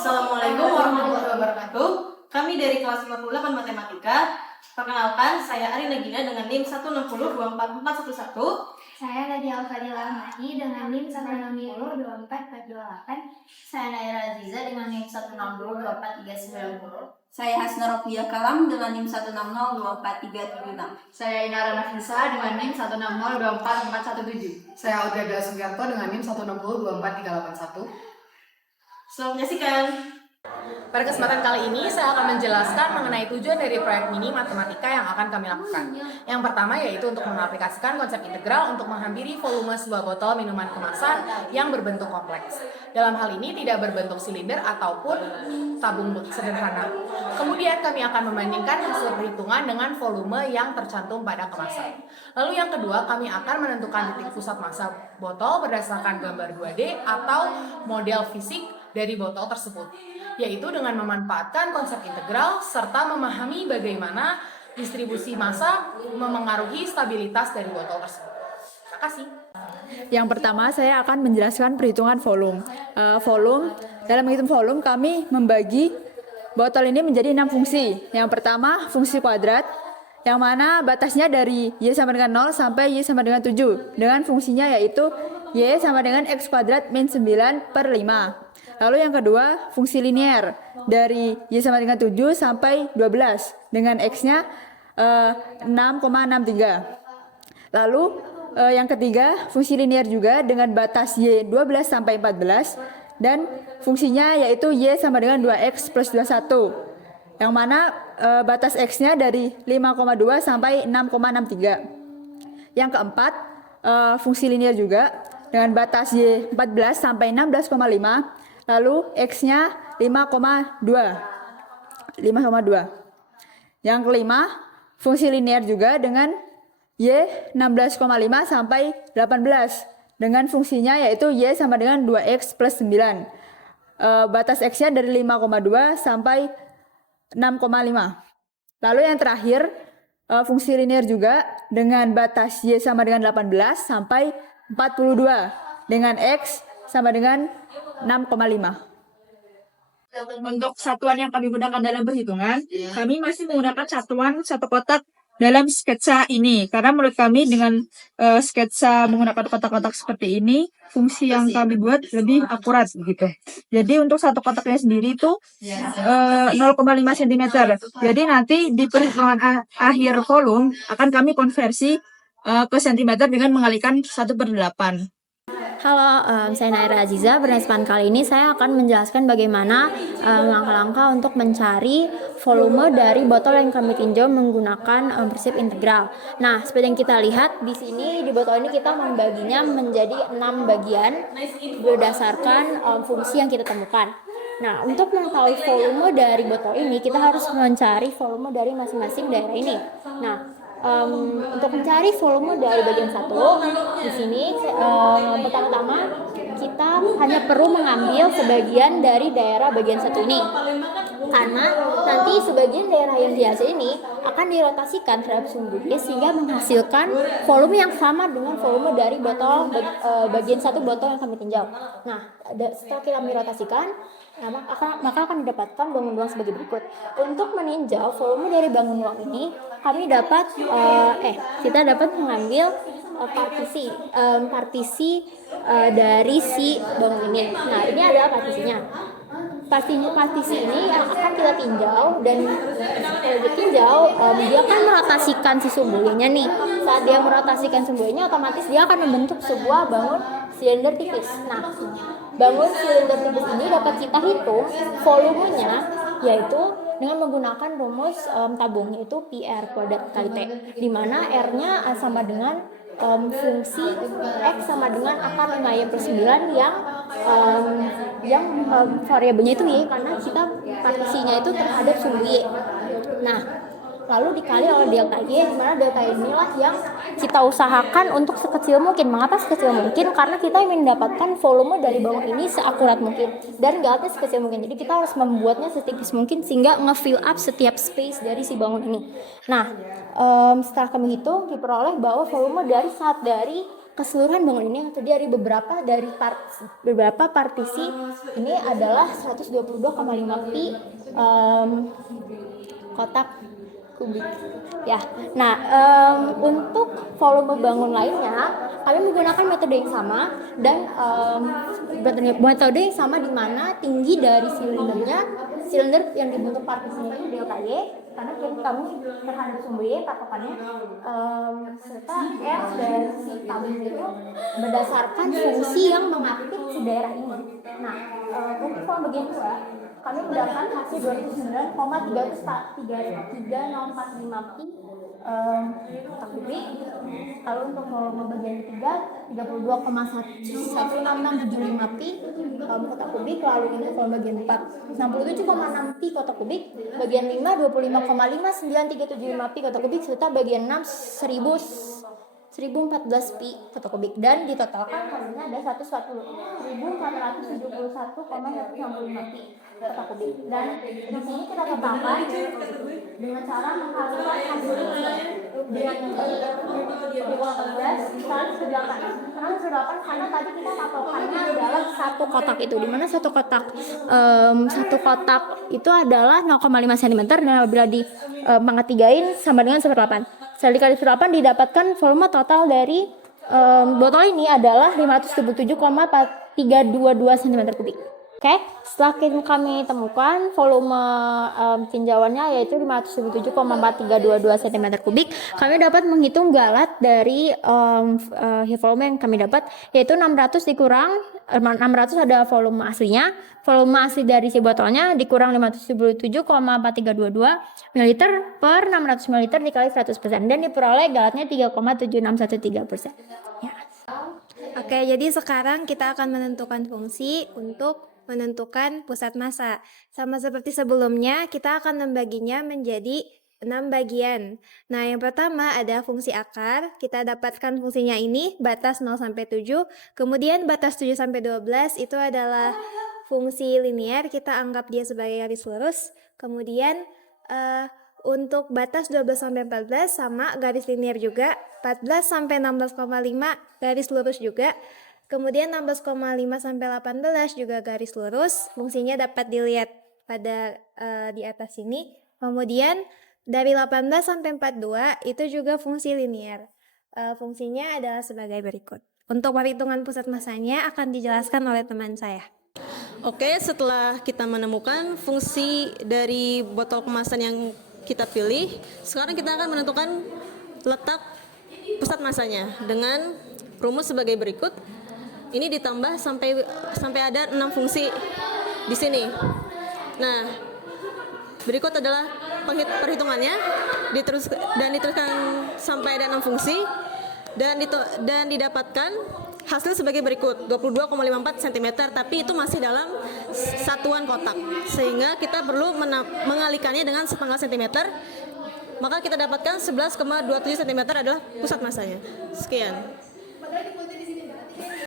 Assalamualaikum warahmatullahi wabarakatuh. Kami dari kelas 48 Matematika. Perkenalkan, saya Ari Nagina dengan NIM 160244411. Saya Nadia Al-Fadila Ahmadi dengan NIM 1602448. Saya Naira Aziza dengan NIM 1602439. Saya Hasna Rofiah Kalam dengan NIM 1602436. Saya Inara Nafisa dengan NIM 1602441. Saya Audrey Dela Sugiarto dengan NIM 1602431. Selamat menyaksikan. Pada kesempatan kali ini, saya akan menjelaskan mengenai tujuan dari proyek mini matematika yang akan kami lakukan. Yang pertama yaitu untuk mengaplikasikan konsep integral untuk menghampiri volume sebuah botol minuman kemasan yang berbentuk kompleks. Dalam hal ini tidak berbentuk silinder ataupun tabung sederhana. Kemudian kami akan membandingkan hasil perhitungan dengan volume yang tercantum pada kemasan. Lalu yang kedua, kami akan menentukan titik pusat massa botol berdasarkan gambar 2D atau model fisik dari botol tersebut, yaitu dengan memanfaatkan konsep integral serta memahami bagaimana distribusi massa memengaruhi stabilitas dari botol tersebut. Terima kasih. Yang pertama, saya akan menjelaskan perhitungan volume. Dalam menghitung volume, kami membagi botol ini menjadi 6 fungsi. Yang pertama, fungsi kuadrat, yang mana batasnya dari Y sama dengan 0 sampai Y sama dengan 7. Dengan fungsinya yaitu Y sama dengan X kuadrat min 9 per 5. Lalu yang kedua, fungsi linear dari Y sama dengan 7 sampai 12 dengan X-nya 6,63. Lalu yang ketiga, fungsi linear juga dengan batas Y 12 sampai 14 dan fungsinya yaitu Y sama dengan 2X plus 21. Yang mana batas X-nya dari 5,2 sampai 6,63. Yang keempat, fungsi linear juga dengan batas Y 14 sampai 16,5. Lalu X-nya 5,2. Yang kelima, fungsi linear juga dengan Y 16,5 sampai 18. Dengan fungsinya yaitu Y sama dengan 2X plus 9. Batas X-nya dari 5,2 sampai 6,5. Lalu yang terakhir, fungsi linear juga dengan batas Y sama dengan 18 sampai 42. Dengan X sama dengan 6,5. Untuk satuan yang kami gunakan dalam perhitungan, kami masih menggunakan satuan satu kotak dalam sketsa ini. Karena menurut kami dengan sketsa menggunakan kotak-kotak seperti ini, fungsi yang kami buat lebih akurat gitu. Jadi untuk satu kotaknya sendiri itu 0,5 cm. Jadi nanti di perhitungan akhir volume akan kami konversi ke cm dengan mengalikan 1/8. Halo, saya Naira Aziza. Pada kesempatan kali ini saya akan menjelaskan bagaimana langkah-langkah untuk mencari volume dari botol yang kami tinjau menggunakan prinsip integral. Nah, seperti yang kita lihat di sini, di botol ini kita membaginya menjadi 6 bagian berdasarkan fungsi yang kita temukan. Nah, untuk mengetahui volume dari botol ini, kita harus mencari volume dari masing-masing daerah ini. Nah, untuk mencari volume dari bagian satu, di sini pertama-tama kita hanya perlu mengambil sebagian dari daerah bagian satu ini, karena nanti sebagian daerah yang di hasil ini akan dirotasikan terhadap sumbu Y sehingga menghasilkan volume yang sama dengan volume dari botol bagian satu botol yang kami tinjau. Nah, setelah kita merotasikan, maka akan didapatkan bangun ruang sebagai berikut. Untuk meninjau volume dari bangun ruang ini, kami kita dapat mengambil partisi dari si bangun ini. Nah, ini adalah partisinya. Partisi ini yang akan kita tinjau, dan setelah ditinjau dia akan merotasikan si sumbunya nih. Saat dia merotasikan sumbunya, otomatis dia akan membentuk sebuah bangun silinder tipis. Nah, bangun silinder tipis ini dapat kita hitung volumenya yaitu dengan menggunakan rumus tabung, yaitu PR kuadrat kali T, di mana R-nya sama dengan fungsi X sama dengan akar 5Y per 9 yang variabelnya itu Y, karena kita partisinya itu terhadap sumbu Y. Nah, lalu dikali oleh delta Y, di mana delta Y inilah yang kita usahakan untuk sekecil mungkin. Mengapa sekecil mungkin? Karena kita ingin mendapatkan volume dari bangun ini seakurat mungkin dan galanya sekecil mungkin. Jadi kita harus membuatnya setipis mungkin sehingga nge-fill up setiap space dari si bangun ini. Nah, setelah kami hitung, diperoleh bahwa volume dari keseluruhan bangunan ini yang terdiri dari beberapa partisi ini adalah 122,5 pi kotak kubik ya. Nah, untuk volume bangun lainnya kami menggunakan metode yang sama dan metode yang sama di mana tinggi dari silinder yang dibentuk partisinya itu delta Y, karena kami terhadap sumber Y patokannya serta R dari si tabung itu berdasarkan fungsi yang mengapit si daerah ini. Nah, untuk volume bagian 2 kami mendapatkan hasil 29,303,345 pi kotak kubik. Lalu untuk volume bagian ketiga 32,16675 pi kotak kubik. Lalu untuk volume bagian 4 67,6 pi kotak kubik. Bagian 5 25,59375 pi kotak kubik serta bagian 6 1014 pi kotak kubik, dan ditotalkan hasilnya ada 141.471,165 pi kotak kubik. Dan di sini kita totalkan dengan cara menghasilkan hasil dengan saling sebelah karena tadi kita patokannya adalah satu kotak itu, di mana satu kotak itu adalah 0,5 cm dan apabila dipangkat tigain sama dengan 1/8. Sekali dikali 1/8 didapatkan volume total dari botol ini adalah 577,322 cm3. Oke, setelah kami temukan volume tinjauannya yaitu 577,4322 cm3, kami dapat menghitung galat dari volume yang kami dapat, yaitu 600 dikurang 600 ada volume aslinya, volume asli dari si botolnya dikurang 577,4322 ml per 600 ml dikali 100% dan diperoleh galatnya 3,7613%. Ya. Oke, jadi sekarang kita akan menentukan fungsi untuk menentukan pusat massa. Sama seperti sebelumnya, kita akan membaginya menjadi 6 bagian. Nah, yang pertama ada fungsi akar. Kita dapatkan fungsinya ini, batas 0 sampai 7. Kemudian batas 7 sampai 12 itu adalah fungsi linear. Kita anggap dia sebagai garis lurus. Kemudian untuk batas 12 sampai 14 sama garis linear juga. 14 sampai 16,5 garis lurus juga. Kemudian 16,5 sampai 18 juga garis lurus. Fungsinya dapat dilihat pada di atas sini. Kemudian dari 18 sampai 42 itu juga fungsi linear. Fungsinya adalah sebagai berikut. Untuk perhitungan pusat massanya akan dijelaskan oleh teman saya. Oke, setelah kita menemukan fungsi dari botol kemasan yang kita pilih, sekarang kita akan menentukan letak pusat massanya dengan rumus sebagai berikut. Ini ditambah sampai ada 6 fungsi di sini. Nah, berikut adalah perhitungannya, diteruskan sampai ada 6 fungsi dan didapatkan hasil sebagai berikut, 22,54 cm, tapi itu masih dalam satuan kotak, sehingga kita perlu mengalikannya dengan sepanggal cm, maka kita dapatkan 11,27 cm adalah pusat massanya. Sekian.